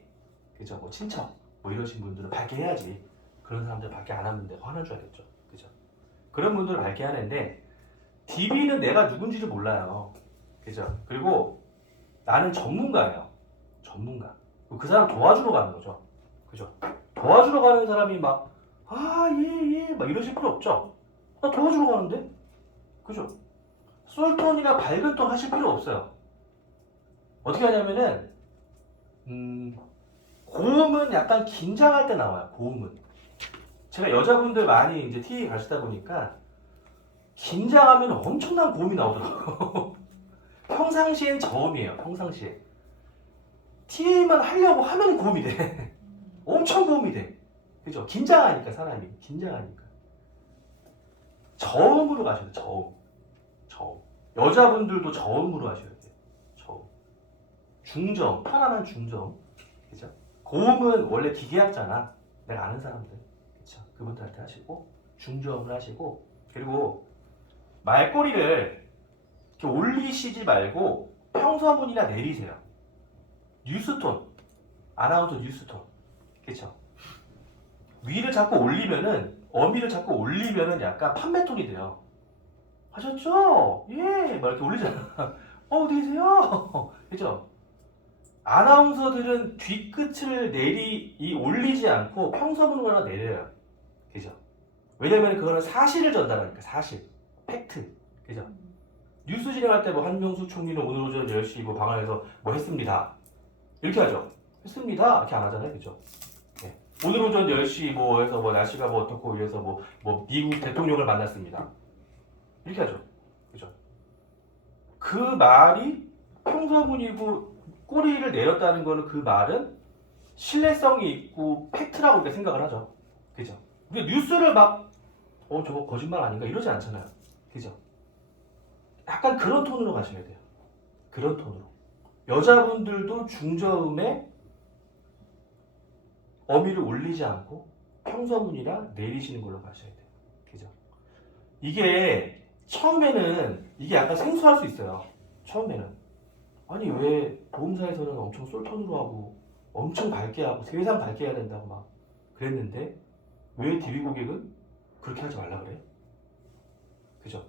그죠? 뭐 친척, 뭐 이러신 분들은 밝게 해야지. 그런 사람들 밝게 안 하면 내가 화난 줄 알겠죠. 그죠? 그런 분들은 밝게 하는데 DB는 내가 누군지를 몰라요. 그죠? 그리고 나는 전문가예요. 전문가. 그 사람 도와주러 가는 거죠. 그죠? 도와주러 가는 사람이 막 예, 막 이러실 필요 없죠. 나 도와주러 가는데? 그죠? 솔톤이나 밝은 톤 하실 필요 없어요. 어떻게 하냐면은 고음은 약간 긴장할 때 나와요. 고음은 제가 여자분들 많이 이제 TA 가시다 보니까 긴장하면 엄청난 고음이 나오더라고요. 평상시엔 저음이에요. 평상시에 TA만 하려고 하면 고음이 돼. 엄청 고음이 돼. 그죠? 긴장하니까 사람이 긴장하니까 저음으로 가셔야 돼요. 저음. 여자분들도 저음으로 하셔야 돼요. 저음. 중저음, 편안한 중저음. 그죠? 고음은 원래 기계학자나 내가 아는 사람들, 그쵸? 그분들한테 하시고 중저음을 하시고 그리고 말꼬리를 이렇게 올리시지 말고 평서문이나 내리세요. 뉴스톤, 아나운서 뉴스톤, 그쵸? 위를 자꾸 올리면은 어미를 자꾸 올리면은 약간 판매톤이 돼요. 하셨죠? 예, 막 이렇게 올리잖아. 어디 계세요? 그죠? 아나운서들은 뒤끝을 올리지 않고 평서문으로 하나 내려요. 그죠? 왜냐면 그거는 사실을 전달하니까, 사실. 팩트. 그죠? 뉴스 진행할 때 뭐 한명수 총리는 오늘 오전 10시 뭐 방안에서 뭐 했습니다. 이렇게 하죠. 했습니다. 이렇게 안 하잖아요. 그죠? 네. 오늘 오전 10시 뭐 해서 뭐 날씨가 뭐 어떻고 이래서 뭐 미국 대통령을 만났습니다. 이렇게 하죠. 그죠? 그 말이 평서문이고 꼬리를 내렸다는 거는 그 말은 신뢰성이 있고 팩트라고 이렇게 생각을 하죠. 그죠? 근데 뉴스를 막 저거 거짓말 아닌가 이러지 않잖아요. 그죠? 약간 그런 톤으로 가셔야 돼요. 그런 톤으로. 여자분들도 중저음에 어미를 올리지 않고 평서문이라 내리시는 걸로 가셔야 돼요. 그죠? 이게 처음에는 이게 약간 생소할 수 있어요. 처음에는. 아니 왜 보험사에서는 엄청 솔톤으로 하고 엄청 밝게 하고 세상 밝게 해야 된다고 막 그랬는데 왜 DB 고객은 그렇게 하지 말라 그래? 그죠?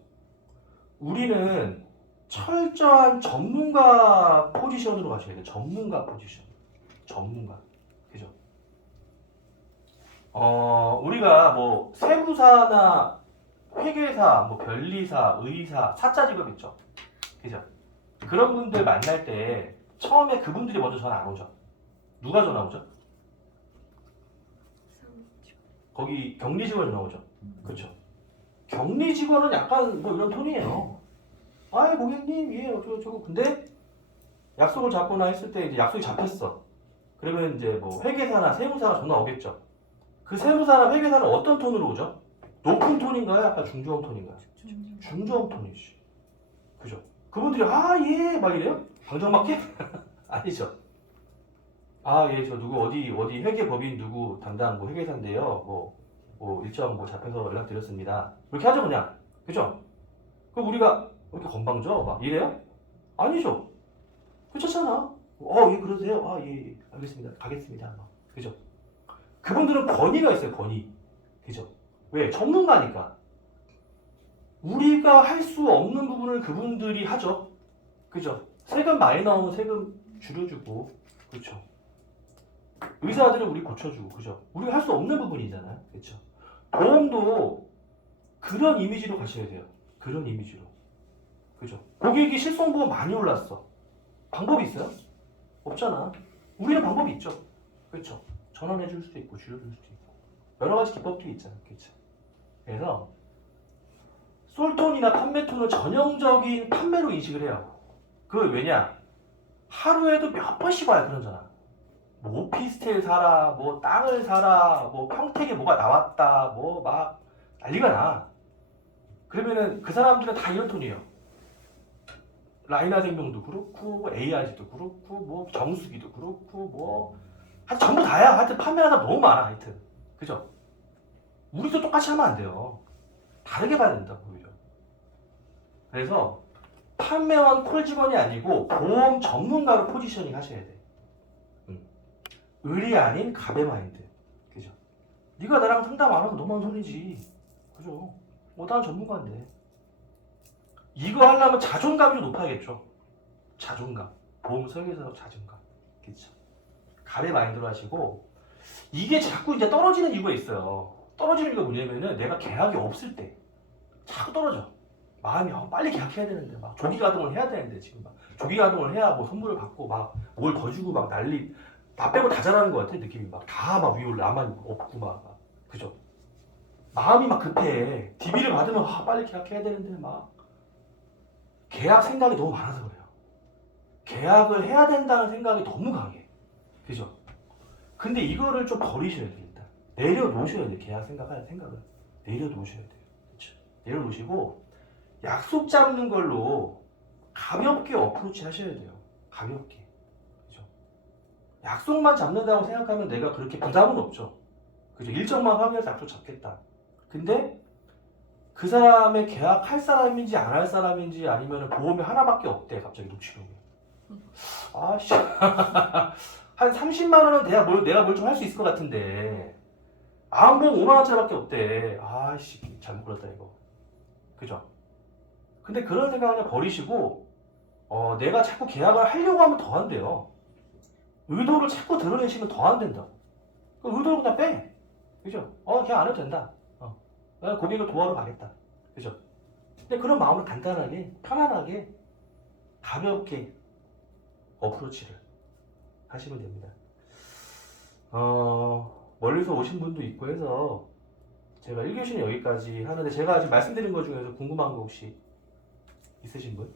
우리는 철저한 전문가 포지션으로 가셔야 돼요. 전문가 포지션. 전문가. 그죠? 우리가 뭐 세무사나 회계사, 뭐 변리사, 의사, 사자 직업 있죠. 그죠? 그런 분들 만날 때 처음에 그분들이 먼저 전화 안 오죠. 누가 전화 오죠? 거기 격리 직원이 전화 오죠. 그렇죠. 격리 직원은 약간 뭐 이런 톤이에요. 아이 고객님 예 어쩌고 근데 약속을 잡거나 했을 때 이제 약속이 잡혔어. 그러면 이제 뭐 회계사나 세무사가 전화 오겠죠. 그 세무사나 회계사는 어떤 톤으로 오죠? 높은 톤인가요? 약간 중저음 톤인가요? 중저음 톤이지. 그죠? 그분들이 예 막 이래요? 방정맞게? 아니죠. 예 저 누구 어디 회계법인 누구 담당 뭐 회계사인데요. 뭐 일정 뭐 잡혀서 연락드렸습니다. 이렇게 하죠 그냥. 그죠? 그럼 우리가 왜 이렇게 건방져? 막 이래요? 아니죠. 그렇잖아. 예 그러세요? 예 알겠습니다. 가겠습니다. 막. 그죠? 그분들은 권위가 있어요. 권위. 그죠? 왜? 전문가니까. 우리가 할 수 없는 부분을 그분들이 하죠. 그죠? 세금 많이 나오면 세금 줄여주고. 그렇죠? 의사들은 우리 고쳐주고. 그죠? 우리가 할 수 없는 부분이잖아요. 그렇죠? 보험도 그런 이미지로 가셔야 돼요. 그런 이미지로. 그죠? 고객이 실손보험 많이 올랐어. 방법이 있어요? 없잖아. 우리는 방법이 있죠. 그렇죠? 전환해줄 수도 있고 줄여줄 수도 있고 여러 가지 기법들이 있잖아요. 그렇죠? 그래서 솔톤이나 판매톤을 전형적인 판매로 인식을 해요. 그 왜냐? 하루에도 몇 번씩 와요 그런 전화. 뭐 오피스텔 사라, 뭐 땅을 사라, 뭐 평택에 뭐가 나왔다, 뭐 막 난리가 나. 그러면은 그 사람들은 다 이런 톤이에요. 라이나생명도 그렇고, 뭐 AIG도 그렇고, 뭐 정수기도 그렇고, 뭐 하여튼 전부 다야. 하여튼 판매하다 너무 많아. 하여튼 그죠? 우리도 똑같이 하면 안 돼요. 다르게 봐야 된다고 오히려. 그래서 판매원 콜 직원이 아니고 보험 전문가로 포지셔닝 하셔야 돼. 을이 아닌 갑의 마인드. 그죠? 네가 나랑 상담 안 하고 너만 소리지. 그죠? 난 전문가인데. 이거 하려면 자존감이 좀 높아야겠죠. 자존감. 보험 설계사로 자존감. 그쵸? 갑의 마인드로 하시고 이게 자꾸 이제 떨어지는 이유가 있어요. 떨어지는 이유가 뭐냐면은 내가 계약이 없을 때 자꾸 떨어져. 마음이 빨리 계약해야 되는데 막 조기가동을 해야 되는데 지금 막 조기가동을 해야 뭐 선물을 받고 막 뭘 더 주고 막 난리 나 빼고 다 잘하는 것 같아 느낌이 막 다 막 위로 나만 없고 막 그죠? 마음이 막 급해. DB를 받으면 빨리 계약해야 되는데 막 계약 생각이 너무 많아서 그래요. 계약을 해야 된다는 생각이 너무 강해. 그죠? 근데 이거를 좀 버리셔야 돼요. 일단 내려놓으셔야 돼요. 계약 생각할 생각을 내려놓으셔야 돼요. 그렇죠? 내려놓으시고 약속 잡는 걸로 가볍게 어프로치 하셔야 돼요. 가볍게. 그죠? 약속만 잡는다고 생각하면 내가 그렇게 부담은 없죠. 그죠? 일정만 확인해서 약속 잡겠다. 근데 그 사람의 계약할 사람인지 안 할 사람인지 아니면 보험이 하나밖에 없대. 갑자기 녹취록에. 아씨. 한 30만 원은 내가 뭘 좀 할 수 있을 것 같은데 암보험 5만 원짜리밖에 없대. 아씨 잘못 걸렸다 이거. 그죠? 근데 그런 생각 그냥 버리시고 내가 자꾸 계약을 하려고 하면 더 안 돼요. 의도를 자꾸 드러내시면 더 안 된다고. 그 의도를 그냥 빼. 그죠? 계약 안 해도 된다. 내가 고객을 도와러 가겠다. 그죠? 근데 그런 마음으로 간단하게, 편안하게, 가볍게 어프로치를 하시면 됩니다. 멀리서 오신 분도 있고 해서 제가 1교시는 여기까지 하는데 제가 지금 말씀드린 것 중에서 궁금한 거 혹시 있으신 분?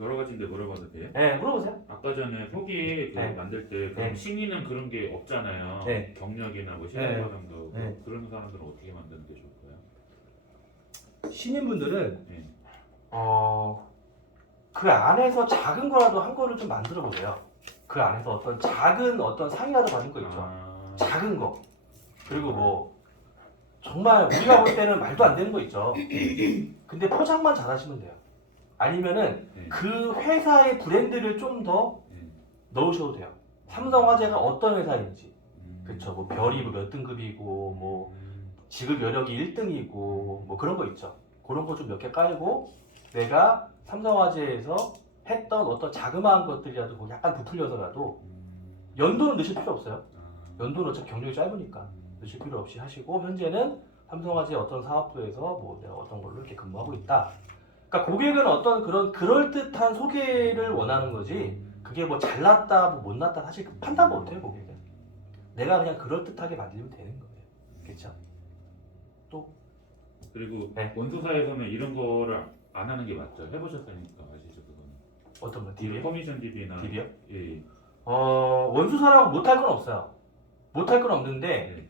여러 가지인데 물어봐도 돼요? 네, 물어보세요. 아까 전에 소개 그 네. 만들 때 그럼 네. 신인은 그런 게 없잖아요. 네. 경력이나 뭐 네. 신인사람도 네. 그런 사람들은 어떻게 만드는 게 좋을까요? 신인분들은 네. 그 안에서 작은 거라도 한 거를 좀 만들어 보세요. 그 안에서 어떤 작은 어떤 상이라도 받은 거 있죠. 아, 작은 거. 그리고 뭐 정말 우리가 볼 때는 말도 안 되는 거 있죠. 근데 포장만 잘하시면 돼요. 아니면은 네. 그 회사의 브랜드를 좀 더 네. 넣으셔도 돼요. 삼성화재가 어떤 회사인지, 음. 그쵸? 뭐 별이 몇 등급이고, 뭐 지급 여력이 1등이고, 뭐 그런 거 있죠. 그런 거 좀 몇 개 깔고 내가 삼성화재에서 했던 어떤 자그마한 것들이라도 뭐 약간 부풀려서라도 연도는 넣으실 필요 없어요. 연도는 어차피 경력이 짧으니까 넣으실 필요 없이 하시고 현재는 삼성화재 어떤 사업부에서 뭐 내가 어떤 걸로 이렇게 근무하고 있다. 그러니까 고객은 어떤 그런 그럴듯한 소개를 원하는 거지 그게 뭐 잘났다 뭐 못났다 사실 판단 못해요 고객은. 내가 그냥 그럴듯하게 만들면 되는 거예요. 그렇죠? 그리고 네. 원소사에서는 이런 거를 안 하는 게 맞죠? 해보셨으니까 아시죠 그거는. 어떤 거? 딜 딜이요? 커미션 DB나 딜이요? 예. 원수사라고 못할 건 없어요. 못할 건 없는데 네.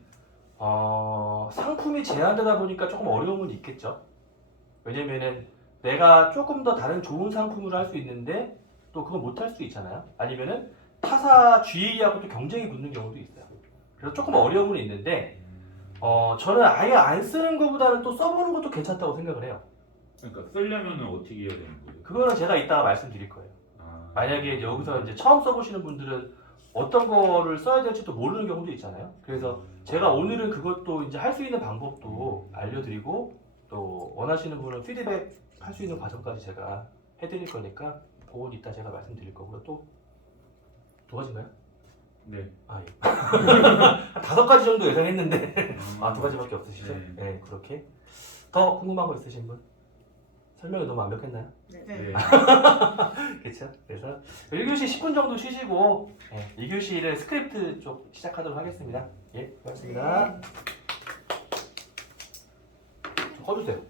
상품이 제한되다 보니까 조금 어려움은 있겠죠. 왜냐면은 내가 조금 더 다른 좋은 상품을 할 수 있는데 또 그걸 못할 수도 있잖아요. 아니면은 타사 GA하고 또 경쟁이 붙는 경우도 있어요. 그래서 조금 어려움은 있는데 저는 아예 안 쓰는 것보다는 또 써보는 것도 괜찮다고 생각을 해요. 그러니까 쓰려면은 어떻게 해야 되는 거예요? 그거는 제가 이따가 말씀드릴 거예요. 아. 만약에 여기서 이제 처음 써보시는 분들은 어떤 거를 써야 될지도 모르는 경우도 있잖아요. 그래서 제가 오늘은 그것도 이제 할 수 있는 방법도 알려드리고 또 원하시는 분은 피드백 할 수 있는 과정까지 제가 해드릴 거니까 그건 이따 제가 말씀드릴 거고요. 또 두 가지인가요? 네. 아 예. 한 5가지 정도 예상했는데 아 2가지밖에 없으시죠? 네. 네 그렇게 더 궁금한 거 있으신 분? 설명이 너무 완벽했나요? 네. 그렇죠? 그래서 1교시 10분 정도 쉬시고 2교시를 스크립트 쪽 시작하도록 하겠습니다. 예, 고맙습니다. 좀 꺼주세요.